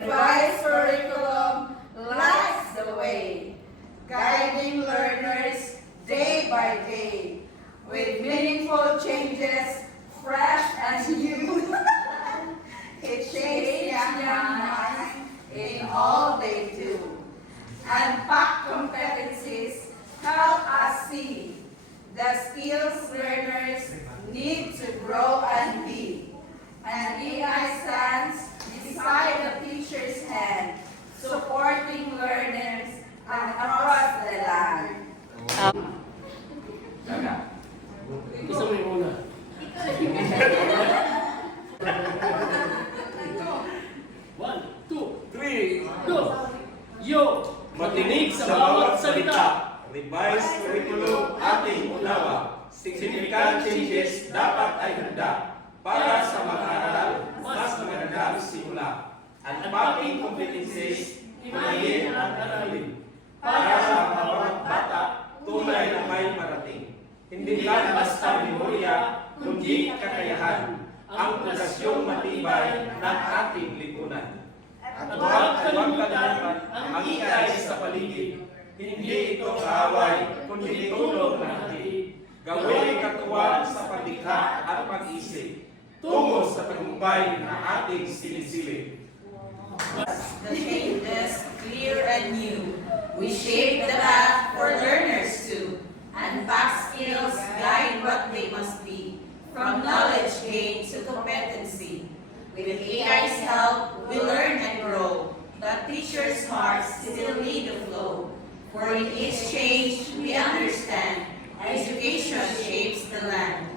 Revised curriculum lights the way, guiding learners day by day with meaningful changes, fresh and new. It shapes young minds in all they do. Unpacked competencies help us see the skills learners need to grow and be. And EI stands beside the teacher's hand, supporting learners across the land. Isa mo yung una. One, two, three, go! Yo! Matinig sa bawat salita. Revised curriculum ating unawa. Significant changes dapat ay handa para sa mag-aaral mas magandang simula. Unpacking competencies, himayin at aralin. Para sa bawat bata, tunay na may parating. Hindi lang basta memorya, kundi kakayahan. Ang pundasyong matibay ng ating lipunan. At huwag kalimutan ang ikay sa paligid. Hindi ito kaaway, kundi tulong natin. Gawin katuwang sa paglikha at pag-isip. Tungo sa tagumpay na ating sinisilip. The changes clear and new. We shape the path for learners to unpack skills, guide what they must be, from knowledge gain to competency. With AI's help, we learn and grow, but teachers' hearts still lead the flow. For in each change, we understand education shapes the land.